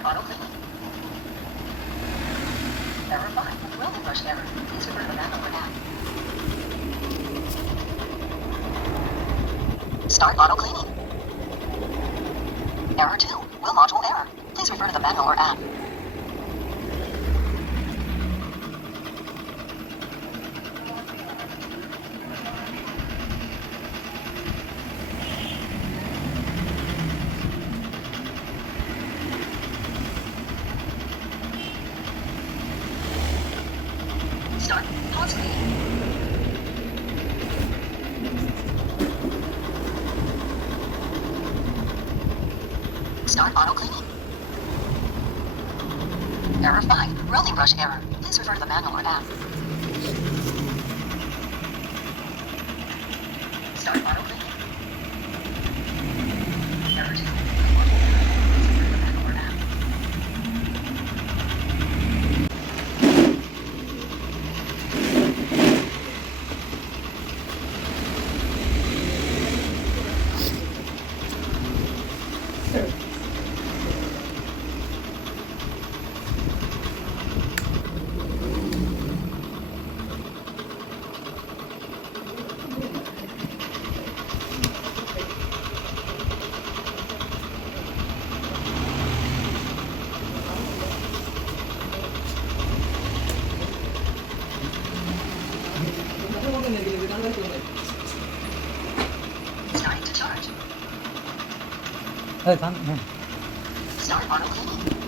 Start auto cleaning. Error 5. Will refresh error. Please refer to the manual or app. Start auto cleaning. Error 2. Will module error. Please refer to the manual or app. Start pause cleaning. Start auto cleaning. Error 5. Rolling brush error. Please refer to the manual or app. Start auto cleaning. Error 2. Please refer to the manual or app. Starting to charge. Start auto cleaning.